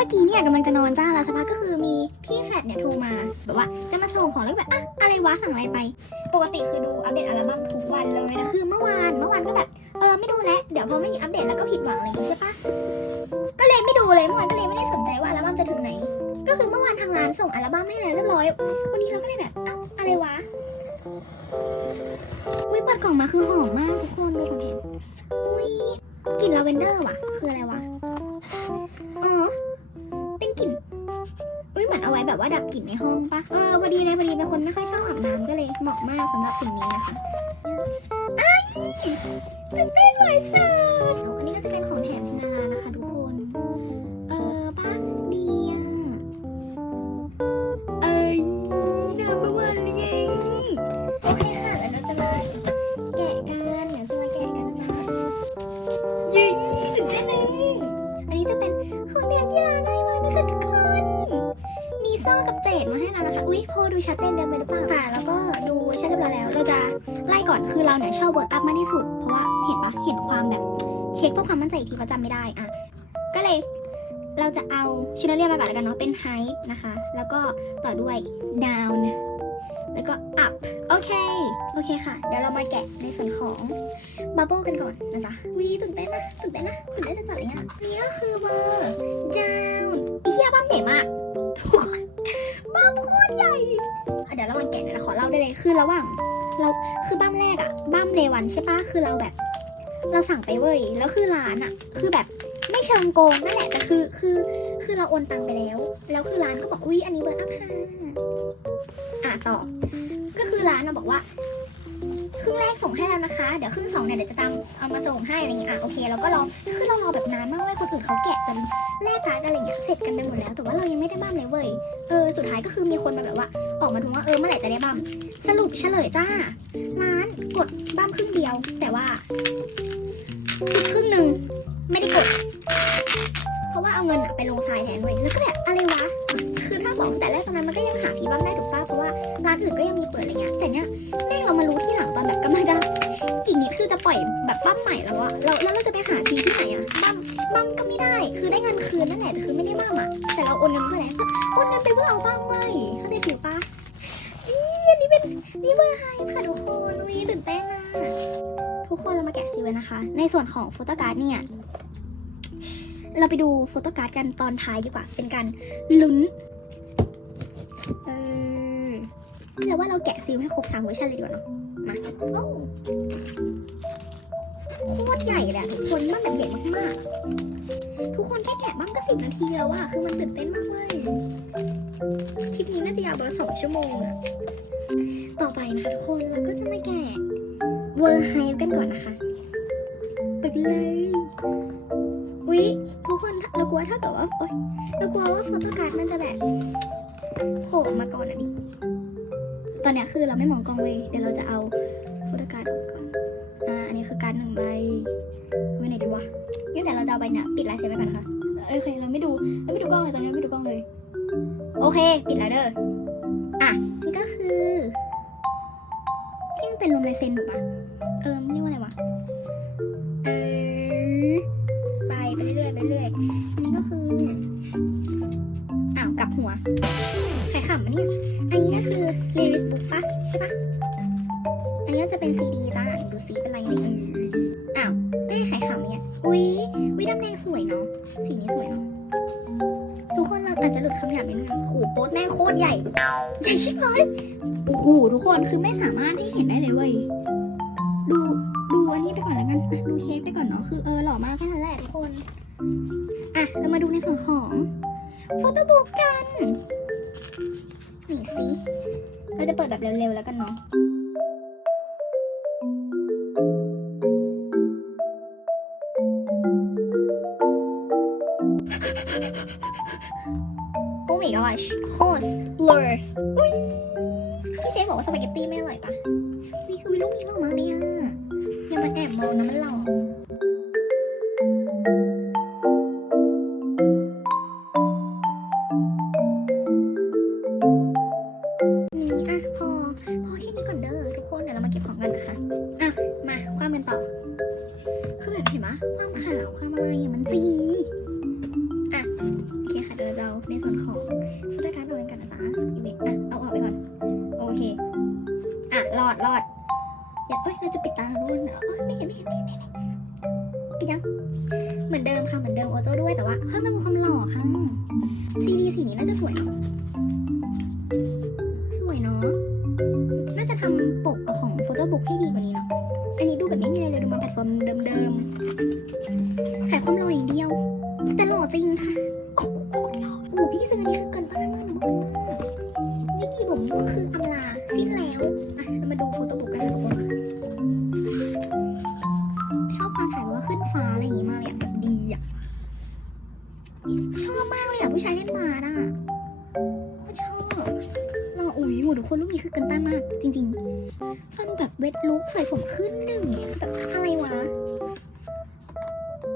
มื่อกี้เนี่ยกำลังจะนอนจ้าแล้วสักพักก็คือมีพี่แฟดเนี่ยโทรมาแบบว่าจะมาส่งของแล้วแบบอะอะไรวะสั่งอะไรไป ปกติคือดูอัปเดตอัลบั้มทุกวันเลยนะคือเมื่อวานเมื่อวานก็แบบเออไม่ดูแล้วเดี๋ยวพอไม่มีอัปเดตแล้วก็ผิดหวังอะไรอย่างงี้ใช่ปะก็เลยไม่ดูเลยเมื่อวานก็เลยไม่ได้สนใจว่าอัลบั้มจะถึงไหน ก็คือเมื่อวานทางร้านส่งอัลบั้มให้แล้วเรียบร้อย วันนี้เราก็เลยแบบอ้าอะไรวะอุ้ยเปิดกล่องมาคือหอมมากทุกคนดูของเห็นอุ้ยกลิ่นลาเวนเดอร์ว่ะคืออะไร ดับกลิ่นในห้องปะเออพอดีเลยพอดีเป็นคนไม่ค่อยชอบอาบน้ำก็เลยเหมาะมากสำหรับสิ่งนี้นะคะ คือเราเนี่ยชอบเวิร์กอัพมากที่สุด เพราะว่าเห็นปะเห็นความแบบเช็คเพื่อความมั่นใจอีกทีเขาจำไม่ได้อะก็เลยเราจะเอาชิโนเรียมาก่อนแล้วกันเนาะเป็น height นะคะ แล้วก็ต่อด้วย down แล้วก็ up โอเค โอเคค่ะ เดี๋ยวเรามาแกะในส่วนของ bubble กันก่อนนะจ๊ะวีตื่นเต้นนะตื่นเต้นนะตื่นเต้นจะจัดๆเลยอะนี่ก็คือเบอร์ down อีเหี้ยบ้ามใหญ่มากบ้ามโคตรใหญ่ เดี๋ยวเรามาแกะเนี่ยนะขอเล่าได้เลยคือระหว่างเราคือบ้ามแรกอะบ้ามเดวันใช่ปะคือเราแบบ เราสั่งไปเว้ยแล้วคือร้านอะคือแบบไม่เชิงโกงนั่นแหละแต่คือคือคือเราโอนตังไปแล้ว แล้วคือร้านก็บอกอุ้ยอันนี้เบอร์อัพค่ะอะต่อ ก็คือร้านเราบอกว่า รึ่งแรกส่งให้แล้วนะคะ เดี๋ยวครึ่งสองเนี่ยเดี๋ยวจะตามเอามาส่งให้อะไรเงี้ยอะโอเคเราก็รอคือเรารอแบบนานมากเลยคนอื่นเขาแกะจนแลกการ์ดอะไรเงี้ยเสร็จกันไปหมดแล้วแต่ว่าเรายังไม่ได้บ้ามเลยเว้ยเออสุดท้ายก็คือมีคนมาแบบว่า ออกมาดูว่าเออเมื่อไหร่จะได้บ้ามสรุปเฉลยจ้าร้านกดบ้ามครึ่งเดียว แต่ว่าครึ่งหนึ่งไม่ได้กด เพราะว่าเอาเงินไปลงทรายแทนเว้ยแล้วก็แบบอะไรวะคือถ้าบอกตั้งแต่แรกตอนนั้นมันก็ยังหาพีบ้างได้ถูกป่ะเพราะว่าร้านอื่นก็ยังมีเปิดอะไรเงี้ยแต่เนี้ยแม่งเรามารู้ที่หลังตอนแบบ ปล่อยแบบปั้มใหม่แล้วอะเราแล้วเราจะไปหาทีที่ไหนอะปั้มปั้มก็ไม่ได้ คือได้เงินคืนนั่นแหละแต่คือไม่ได้บ้มอะแต่เราโอนเงินเพื่ออะไรคือโอนเงินไปเพื่อเอาบ้มเว้ยเข้าใจผิวปะนี่อันนี้เป็นนี่เบอร์ไฮค่ะทุกคนวีตื่นเต้นอะทุกคนเรามาแกะซีเลยนะคะ ในส่วนของโฟโต้การ์ดเนี่ยเราไปดูโฟโต้การ์ดกันตอนท้ายดีกว่า เป็นการลุ้นเออ แล้วว่าเราแกะซีลให้ครบสามเวอร์ชันเลยดีกว่าเนาะ มาโอ้โคตรใหญ่เลยอะทุกคนมันแบบใหญ่มากๆ ทุกคนแค่แกะบ้างก็สิบนาทีแล้วอะคือมันตื่นเต้นมากเลยคลิปนี้น่าจะยาวประมาณสองชั่วโมงอะต่อไปนะคะทุกคนเราก็จะมาแกะเวอร์ไฮกันก่อนนะคะไปเลยอุ๊ยทุกคนเรากลัวถ้าเกิดว่าโอ๊ยเรากลัวว่าโฟโต้การ์ดมันจะแบบโผล่มาก่อนอะดิ อนเนี้ยคือเราไม่มองกล้องเลยเดี๋ยวเราจะเอาโฟโตการ์ดออกก่อนอ่าอันนี้คือการ์ดหนึ่งใบไว้ไหนดีวะงั้นเดี๋ยวเราจะเอาใบเนี่ยปิดลายเซ็นไว้ก่อนนะคะโอเคเราไม่ดูเราไม่ดูกล้องเลยตอนนี้เราไม่ดูกล้องเลย โอเค ปิดแล้วเด้ออะนี่ก็คือที่มันเป็นลงลายเซ็นถูกปะเออมันเรียกว่าอะไรวะเออไปไปเรื่อยไปเรื่อยอันนี้ก็คืออ้าวกลับหัว ขำเนี่ย อันนี้ก็คือรีวิสบุ๊กปะใช่ปะอันนี้ก็จะเป็นซีดีจ้าดูซีเป็นไรเนี่ยอ้าวแม่ใครขำเนี่ย อุ้ยวิดำแดงสวยเนาะ สีนี้สวยเนาะ ทุกคนเราอาจจะหลุดคำหยาบนิดนึงโอ้โหโป๊ตแม่งโคตรใหญ่ ใหญ่ชิบหายโอ้โหทุกคนคือไม่สามารถได้เห็นได้เลยเว้ย ดูดูอันนี้ไปก่อนแล้วกัน ดูเค้กไปก่อนเนาะ คือเออหล่อมากแค่นั้นแหละทุกคน อะเรามาดูในส่วนของโฟโต้บุ๊กกัน นี่สิเราจะเปิดแบบเร็วๆแล้วกันเนาะโอ้ my gosh โคสเลอร์พี่เจ๊บอกว่าสปาเกตตี้ไม่อร่อยปะนี่คือวิลูกนี้หล่อมากเลยอะอย่ามาแอบมองนะมันหล่อนี่อะพอพอแค่นี้ก่ มันนะคะ อะ มาความกันต่อ คือแบบเห็นไหมความขาวความอะไรอะมันจริงอะ โอเคค่ะเดี๋ยวเราในส่วนของโฟโต้การ์ดออกกันนะจ๊ะอีเวนต์อะ เอาออกไปก่อน โอเค อะ รอดรอดอย่าเอ้ยเราจะปิดตาลุ้นเอ้ยไม่เห็นไม่เห็นไม่เห็นไม่เห็นปิดยัง เหมือนเดิมค่ะ เหมือนเดิมโอโซด้วยแต่ว่าเพิ่มเติมความหล่อค่ะซีดีสีนี้น่าจะสวยเนาะสวยเนาะ น่าจะทำปกของโฟโต้บุ๊กให้ดีกว่านี้เนาะ อันนี้ดูแบบไม่มีอะไรเลยดูมาแพลตฟอร์มเดิมๆ ขายความหล่ออย่างเดียว แต่หล่อจริงค่ะ โอ้โหหล่อโอ้พี่ซื้ออันนี้คือเกินไปมากนะวิกกี้ผมม่วงคืออำลาสิ้นแล้ว อะ มาดูโฟโต้บุ๊กกันค่ะทุกคนชอบความถ่ายแบบว่าขึ้นฟ้าอะไรอย่างงี้มากเลยอะแบบดีอะ ชอบมากเลยอะผู้ชายเล่นบาอะ ทุกคนรูปนี้คือเกินต้านมาก จริงๆฟังดูแบบเวทลุกใส่ผมขึ้นหนึ่งเนี่ยคือแบบอะไรวะ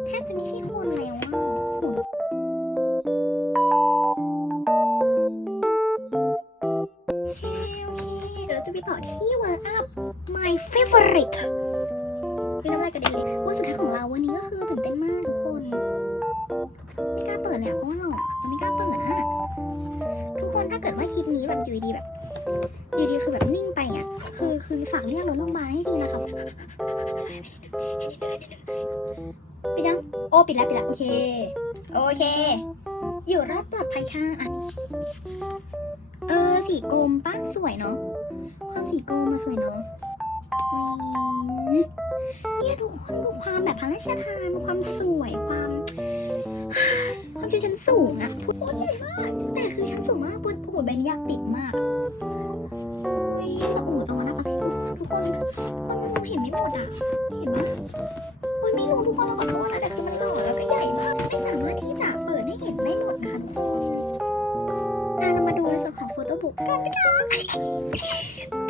แทบจะไม่ใช่คนแล้วอะหนูโอเคโอเคเดี๋ยวเราจะไปต่อที่ Work Up My Favorite ไม่ต้องไล่กันเด็เลยว่าสุดท้ายของเราวันนี้ก็คือตื่นเต้นมากทุกคน ไม่กล้าเปิดเลยอะเพราะว่าหลอกอะไม่กล้าเปิดอะทุกคนถ้าเกิดว่าคลิปนี้แบบอยู่ดีๆแบบ อยู่ดีๆคือแบบนิ่งไปอะคือคือฝากเรียกรถโรงพยาบาลให้ดีนะครับปิดยังโอ้ปิดแล้วปิดแล้วโอเค โอเค อยู่รอดปลอดภัยค่ะอะเออสีกรมป้าสวยเนาะความสีกรมมาสวยเนาะเนี่ยทุกคนดูความแบบพระราชทานความสวยความ ความที่ฉันสูงอะพูดใหญ่มากแต่คือฉันสูงมากบนโอ้โหแบนอยากติดมากอุ้ยแต่โอ้โหจอนะทุกคนทุกคนมองเห็นไม่หมดอะเห็นไหมอุ้ยไม่รู้ทุกคนเราขอโทษนะแต่คือมันหล่อแล้วก็ใหญ่มากไม่สามารถที่จะเปิดให้เห็นได้หมดนะคะทุกคนอะเรามาดูในส่วนของโฟโต้บุ๊กกันนะคะ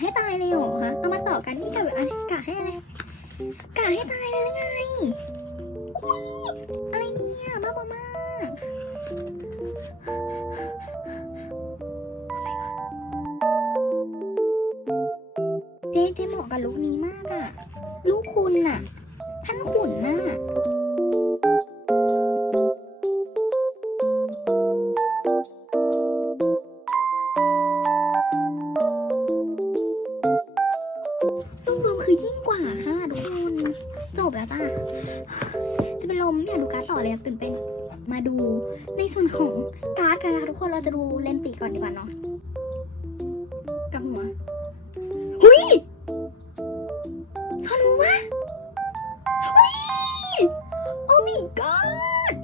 ให้ตายเลยเหรอฮะเอามาต่อกันนี่กะแบบอะไรกะให้อะไรกะให้ตายเลยหรือไงอุ้ยอะไรเนี่ยบ้าบอมากเจ๊เจ๊เหมาะกับลุคนี้มากอะลูกคุณน่ะ ท่านขุนน่ะ จะเป็นลมเนี่ยดูการ์ดต่อเลยอะตื่นเต้นมาดูในส่วนของการ์ดกันนะคะทุกคนเราจะดูเลนส์ปีก่อนดีกว่าเนาะกับหัวหุยชอรู้ปะหุยโอ้ my god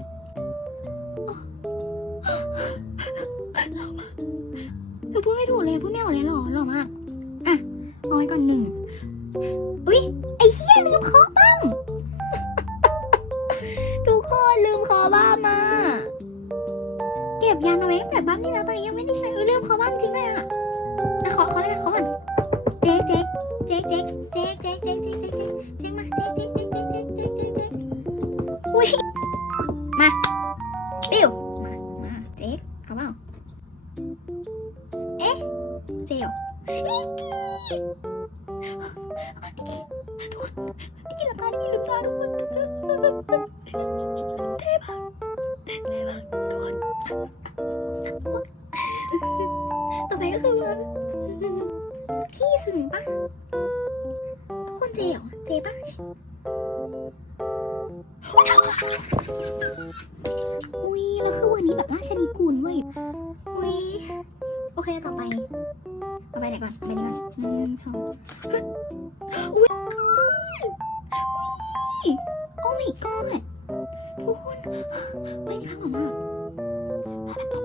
หนูพูดไม่ถูกเลยพูดไม่ออกเลยหรอหรอมากอะเอาไว้ก่อนหนึ่งอุ้ยไอ้เหี้ยลืมคอบ้ม ยานเอาไว้ตั้งแต่บ้ามนี่แล้วตอนนี้ยังไม่ได้ใช้เออลืมคอบ้ามจริงเลยอะอะขอขอเลยกันขอก่อนเจ๊เจ๊กเจ๊กเจ๊กเจ๊กเจ๊กเจ๊กเจ๊กเจ๊กเจ๊กเจ๊มาเจ๊กเจ๊กเจ๊กเจ๊กเจ๊กเจ๊กเจ๊เจ๊อุ้ยมาปิ้วมามาเจ๊กเอาเปล่าเอ๊ะเจ๊เหรอนิกกี้ เจเหรอเจปะอุ้ยแล้วคือวันนี้แบบราชนีกูลเว้ยอุ้ยโอเคต่อไปต่อไปไหนก่อนไปนี่ก่อนหนึ่งสองอุ้ยโอ้ my god ทุกคนไปนี่ข้างหลังมาก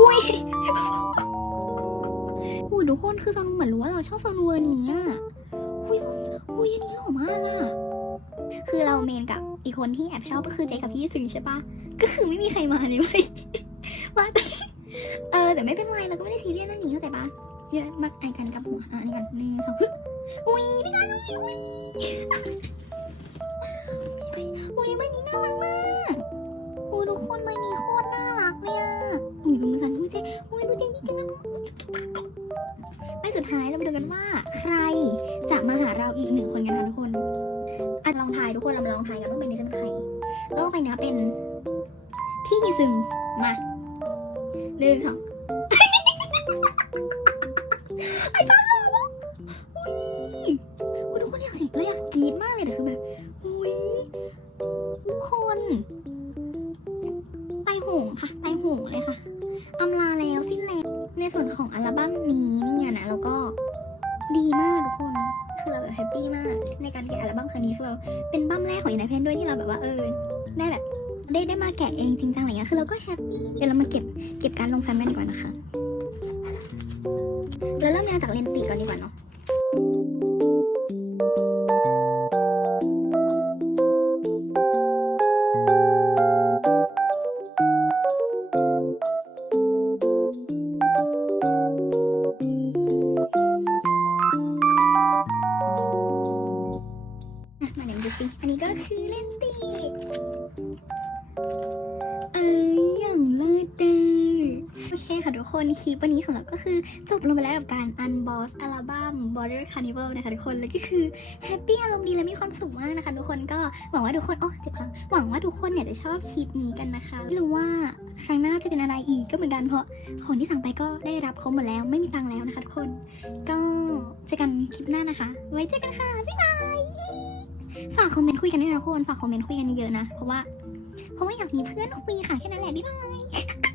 อุ้ยอุ้ยทุกคนคือซอนูเหมือนรู้ว่าเราชอบซอนูอันนี้อะอุ้ยอุ้ยอันนี้หล่อมากอะคือเราเมนกับอีกคนที่แอบชอบก็คือเจกับพี่ซึงใช่ปะก็คือไม่มีใครมาเลยเว้ยว่าแต่เออแต่ไม่เป็นไรเราก็ไม่ได้ซีเรียสเรื่องนี้เข้าใจปะเยอะมากไอกันกับหัวอะนี่กันหนึ่งสองอุ้ยนี่กันอุ้ยอุ้ยอุ้ยใบนี้น่ารักมาก อุ้ยทุกคนใบนี้โคตรน่ารักเลยอะอุ้ยดูมือสั่นดูเจอุ้ยดูเจนี่จังนะใบสุดท้ายเราไปดูกันว่า ใครจะมาหาเราอีกหนึ่งคนกันนะทุกคนอะลองทายทุกคนเรามาลองทายกันว่าเป็นนี้จะเป็นใครก็ไปนะเป็น พี่ยีซึงมาหนึ่งสองไอ้บ้า เราเป็นบั้มแรกของอินไนเพนด้วยที่เราแบบว่าเออได้แบบได้ได้มาแกะเองจริงจังอะไรเงี้ยคือเราก็แฮปปี้เดี๋ยวเรามาเก็บเก็บการลงแฟ้มกันดีกว่านะคะเราเริ่มงานจากเลนส์ปีก่อนดีกว่าเนาะอะ คค่ะทุกคนคลิปวันนี้ของเราก็คือจบลงไปแล้วกับการ unbox อัลบั้ม Border Carnival นะคะทุกคนแล้วก็คือแฮปปี้อารมณ์ดีและมีความสุขมากนะคะ ทุกคนก็หวังว่าทุกคนโอ้เจ็บครั้งหวังว่าทุกคนเนี่ยจะชอบคลิปนี้กันนะคะไม่รู้ว่าครั้งหน้าจะเป็นอะไรอีกก็เหมือนกันเพราะของที่สั่งไปก็ได้รับครบหมดแล้วไม่มีตังค์แล้วนะคะทุกคน ก็เจอกันคลิปหน้านะคะ ไว้เจอกันค่ะบ๊ายบายฝากคอมเมนต์คุยกันด้วยนะทุกคนฝากคอมเมนต์คุยกันเยอะๆนะเพราะว่าเพราะว่าอยากมีเพื่อนคุยค่ะแค่นั้นแหละบ๊ายบาย